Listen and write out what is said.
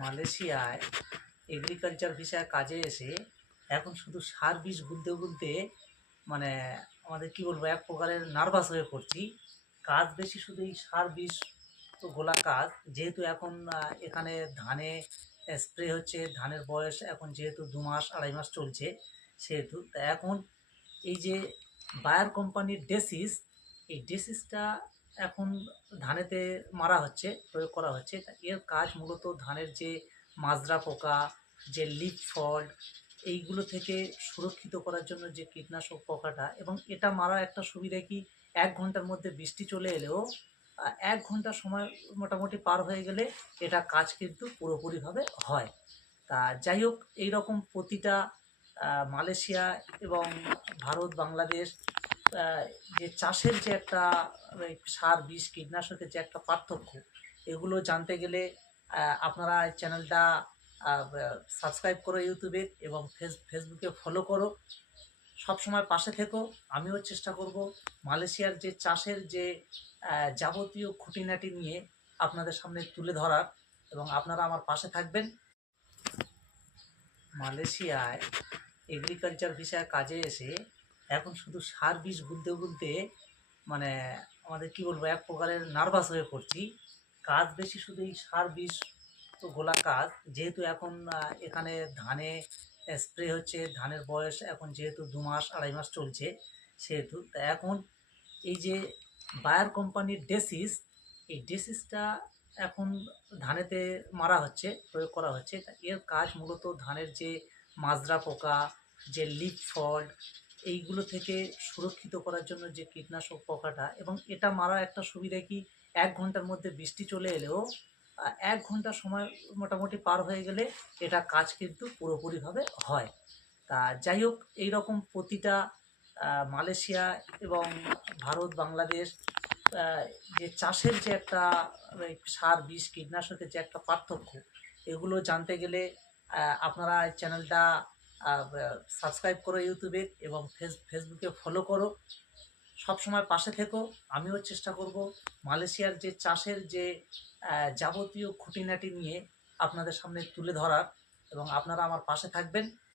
মালয়েশিয়ায় এগ্রিকালচার ভিসায় কাজে এসে এখন শুধু সার বীজ গুনতে গুনতে মানে আমাদের কি বলবো এক প্রকারের নার্ভাস হয়ে পড়ছি। কাজ বেশি শুধু এই সার বীজ তো গোলা কাজ, যেহেতু এখন এখানে ধানে স্প্রে হচ্ছে, ধানের বয়স এখন যেহেতু 2 মাস 2.5 মাস চলছে, সেহেতু তা এখন এই যে বায়ার কোম্পানির ডেসিস, এই ডেসিসটা এখন ধানেতে মারা হচ্ছে, প্রয়োগ করা হচ্ছে। তা এর কাজ মূলত ধানের যে মাজরা পোকা, যে লিফ ফল্ট, এইগুলো থেকে সুরক্ষিত করার জন্য যে কীটনাশক পোকাটা, এবং এটা মারার একটা সুবিধা কি, 1 ঘন্টার মধ্যে বৃষ্টি চলে এলেও 1 ঘন্টা সময় মোটামুটি পার হয়ে গেলে এটা কাজ কিন্তু পুরোপুরিভাবে হয়। তা যাই হোক, এইরকম প্রতিটা মালয়েশিয়া এবং ভারত, বাংলাদেশ, আহ, যে চাষের যে একটা সার বীজ কীটনাশকের যে একটা পার্থক্য, এগুলো জানতে গেলে আপনারা এই চ্যানেলটা সাবস্ক্রাইব করো ইউটিউবে, এবং ফেসবুকে ফলো করো। সবসময় পাশে থেকো। আমিও চেষ্টা করব মালয়েশিয়ার যে চাষের যে যাবতীয় খুঁটিনাটি নিয়ে আপনাদের সামনে তুলে ধরার, এবং আপনারা আমার পাশে থাকবেন। মালয়েশিয়ায় এগ্রিকালচার ভিসায় কাজে এসে এখন শুধু সার বীজ গুনতে গুনতে মানে আমাদের কি বলবো এক প্রকারের নার্ভাস হয়ে পড়ছি। কাজ বেশি শুধু এই সার বীজ তো গোলা কাজ, যেহেতু এখন এখানে ধানে স্প্রে হচ্ছে, ধানের বয়স এখন যেহেতু 2 মাস 2.5 মাস চলছে, সেহেতু তা এখন এই যে বায়ার কোম্পানির ডেসিস, এই ডেসিসটা এখন ধানেতে মারা হচ্ছে, প্রয়োগ করা হচ্ছে। তা এর কাজ মূলত ধানের যে মাজরা পোকা, যে লিফ ফল্ট, এইগুলো থেকে সুরক্ষিত করার জন্য যে কীটনাশক পোকাটা, এবং এটা মারার একটা সুবিধা কি, 1 ঘন্টার মধ্যে বৃষ্টি চলে এলেও 1 ঘন্টা সময় মোটামুটি পার হয়ে গেলে এটা কাজ কিন্তু পুরোপুরিভাবে হয়। তা যাই হোক, এইরকম প্রতিটা মালয়েশিয়া এবং ভারত, বাংলাদেশ, যে চাষের যে একটা সার বীজ কীটনাশকের যে একটা পার্থক্য, এগুলো জানতে গেলে আপনারা এই চ্যানেলটা সাবস্ক্রাইব করো ইউটিউবে, এবং ফেসবুকে ফলো করো। সবসময় পাশে থেকো। আমিও চেষ্টা করব মালয়েশিয়ার যে চাষের যে যাবতীয় খুঁটিনাটি নিয়ে আপনাদের সামনে তুলে ধরার, এবং আপনারা আমার পাশে থাকবেন।